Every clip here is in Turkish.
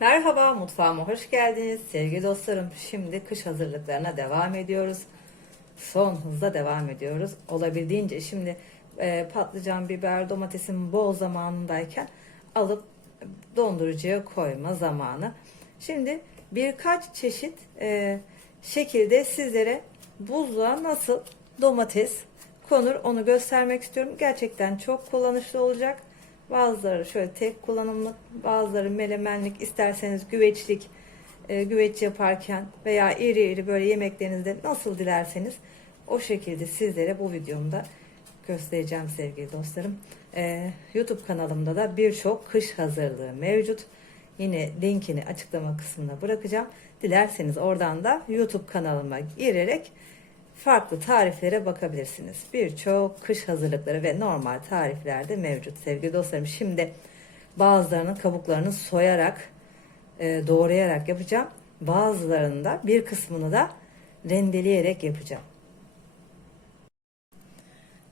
Merhaba, mutfağıma hoş geldiniz. Sevgili dostlarım, şimdi kış hazırlıklarına devam ediyoruz. Son hızla devam ediyoruz. Olabildiğince şimdi e, patlıcan, biber, domatesin bol zamanındayken alıp dondurucuya koyma zamanı. Şimdi birkaç çeşit e, şekilde sizlere buzluğa nasıl domates konur onu göstermek istiyorum. Gerçekten çok kullanışlı olacak. Bazıları şöyle tek kullanımlık, bazıları melemenlik, isterseniz güveçlik, e, güveç yaparken veya iri iri böyle yemeklerinizde nasıl dilerseniz o şekilde sizlere bu videomda göstereceğim sevgili dostlarım. E, YouTube kanalımda da birçok kış hazırlığı mevcut. Yine linkini açıklama kısmına bırakacağım. Dilerseniz oradan da YouTube kanalıma girerek farklı tariflere bakabilirsiniz. Birçok kış hazırlıkları ve normal tariflerde mevcut sevgili dostlarım. Şimdi bazılarının kabuklarını soyarak, e, doğrayarak yapacağım. Bazılarını da bir kısmını da rendeleyerek yapacağım.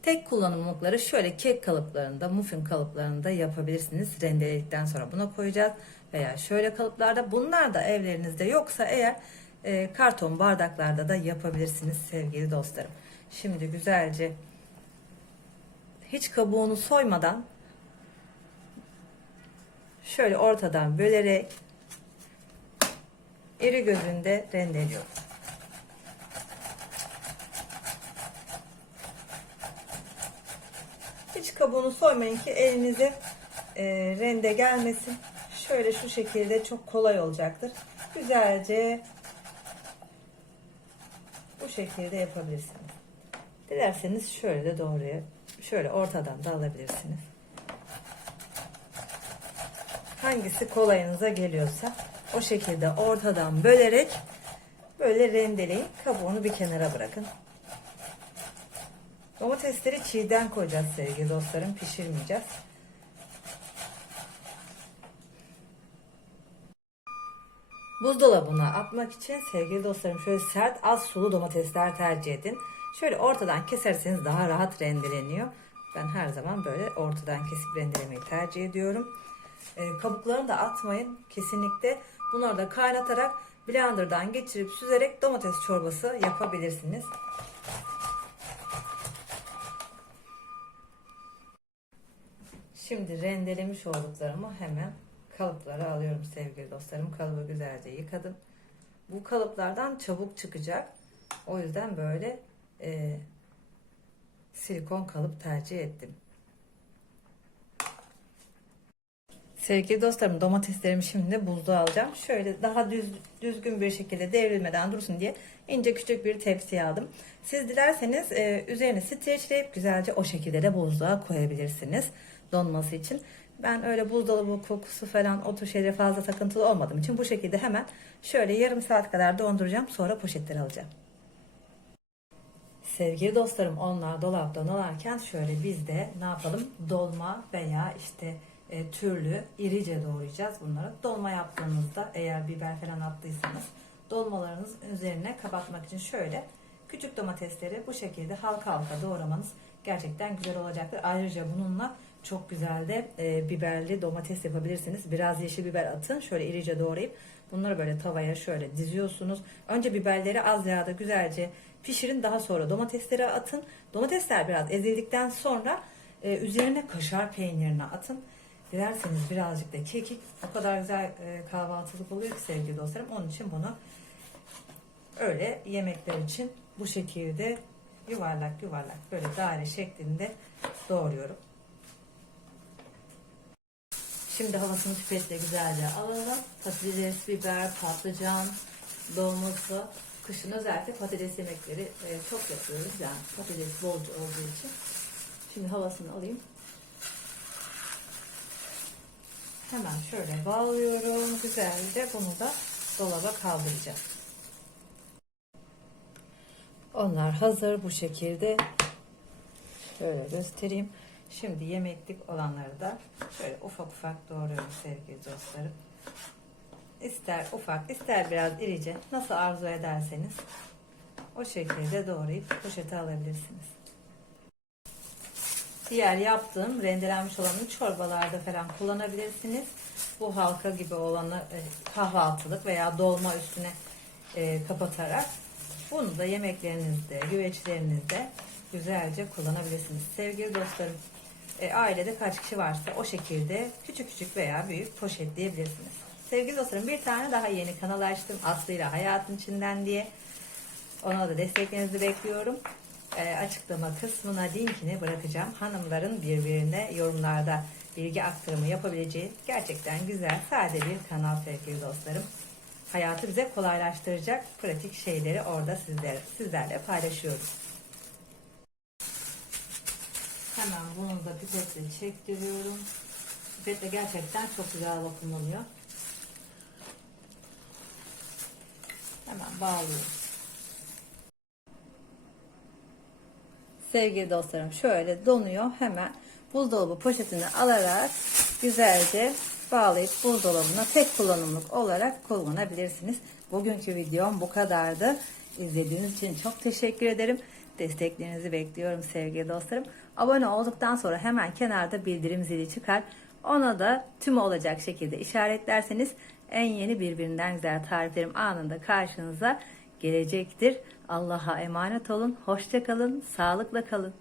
Tek kullanımlıkları şöyle kek kalıplarında, muffin kalıplarında yapabilirsiniz. Rendeledikten sonra buna koyacağız. Veya şöyle kalıplarda bunlar da evlerinizde yoksa eğer e, karton bardaklarda da yapabilirsiniz sevgili dostlarım. Şimdi güzelce hiç kabuğunu soymadan şöyle ortadan bölerek iri gözünde rendeliyorum. Hiç kabuğunu soymayın ki elinize e, rende gelmesin. Şöyle şu şekilde çok kolay olacaktır. Güzelce bu şekilde yapabilirsiniz. Dilerseniz şöyle de doğruya şöyle ortadan da alabilirsiniz. Hangisi kolayınıza geliyorsa o şekilde ortadan bölerek böyle rendeleyin. Kabuğunu bir kenara bırakın. Domatesleri çiğden koyacağız sevgili dostlarım. Pişirmeyeceğiz. Buzdolabına atmak için sevgili dostlarım şöyle sert az sulu domatesler tercih edin. Şöyle ortadan keserseniz daha rahat rendeleniyor. Ben her zaman böyle ortadan kesip rendelemeyi tercih ediyorum. E, kabuklarını da atmayın kesinlikle. Bunları da kaynatarak blenderdan geçirip süzerek domates çorbası yapabilirsiniz. Şimdi rendelemiş olduklarımı hemen kalıplara alıyorum sevgili dostlarım. Kalıbı güzelce yıkadım. Bu kalıplardan çabuk çıkacak. O yüzden böyle e, silikon kalıp tercih ettim. Sevgili dostlarım domateslerimi şimdi buzluğa alacağım. Şöyle daha düz, düzgün bir şekilde devrilmeden dursun diye ince küçük bir tepsiye aldım. Siz dilerseniz e, üzerine streçleyip güzelce o şekilde de buzluğa koyabilirsiniz donması için. Ben öyle buzdolabı kokusu falan o tür şeylere fazla takıntılı olmadığım için bu şekilde hemen şöyle yarım saat kadar donduracağım. Sonra poşetleri alacağım. Sevgili dostlarım onlar dolapta dolarken şöyle biz de ne yapalım? Dolma veya işte e, türlü irice doğrayacağız bunları. Dolma yaptığınızda eğer biber falan attıysanız dolmalarınız üzerine kapatmak için şöyle küçük domatesleri bu şekilde halka halka doğramanız gerçekten güzel olacaktır. Ayrıca bununla çok güzel de e, biberli domates yapabilirsiniz. Biraz yeşil biber atın. Şöyle irice doğrayıp bunları böyle tavaya şöyle diziyorsunuz. Önce biberleri az yağda güzelce pişirin. Daha sonra domatesleri atın. Domatesler biraz ezildikten sonra e, üzerine kaşar peynirini atın. Dilerseniz birazcık da kekik. O kadar güzel e, kahvaltılık oluyor ki sevgili dostlarım. Onun için bunu öyle yemekler için bu şekilde yuvarlak yuvarlak böyle daire şeklinde doğruyorum. Şimdi havasını pipetle güzelce alalım. Patates, biber, patlıcan, dolması. Kışın özellikle patates yemekleri e, çok yapıyoruz. Yani patates bolca olduğu için. Şimdi havasını alayım. Hemen şöyle bağlıyorum. Güzelce bunu da dolaba kaldıracağım. Onlar hazır bu şekilde. Şöyle göstereyim. Şimdi yemeklik olanları da şöyle ufak ufak doğruyorum sevgili dostlarım. İster ufak ister biraz irice nasıl arzu ederseniz o şekilde doğrayıp poşete alabilirsiniz. Diğer yaptığım rendelenmiş olanı çorbalarda falan kullanabilirsiniz. Bu halka gibi olanı e, kahvaltılık veya dolma üstüne e, kapatarak bunu da yemeklerinizde, güveçlerinizde güzelce kullanabilirsiniz. Sevgili dostlarım, e, ailede kaç kişi varsa o şekilde küçük küçük veya büyük poşetleyebilirsiniz. Sevgili dostlarım bir tane daha yeni kanal açtım. Aslı ile Hayatın içinden diye. Ona da desteklerinizi bekliyorum. E, açıklama kısmına linkini bırakacağım. Hanımların birbirine yorumlarda bilgi aktarımı yapabileceği gerçekten güzel, sade bir kanal sevgili dostlarım. Hayatı bize kolaylaştıracak pratik şeyleri orada sizler, sizlerle paylaşıyoruz. Hemen bunu da pipetle çektiriyorum. Pipetle gerçekten çok güzel vakumlanıyor. Hemen bağlıyoruz. Sevgili dostlarım şöyle donuyor. Hemen buzdolabı poşetini alarak güzelce bağlayıp buzdolabına tek kullanımlık olarak kullanabilirsiniz. Bugünkü videom bu kadardı. İzlediğiniz için çok teşekkür ederim. Desteklerinizi bekliyorum sevgili dostlarım. Abone olduktan sonra hemen kenarda bildirim zili çıkar. Ona da tüm olacak şekilde işaretlerseniz en yeni birbirinden güzel tariflerim anında karşınıza gelecektir. Allah'a emanet olun. Hoşça kalın. Sağlıkla kalın.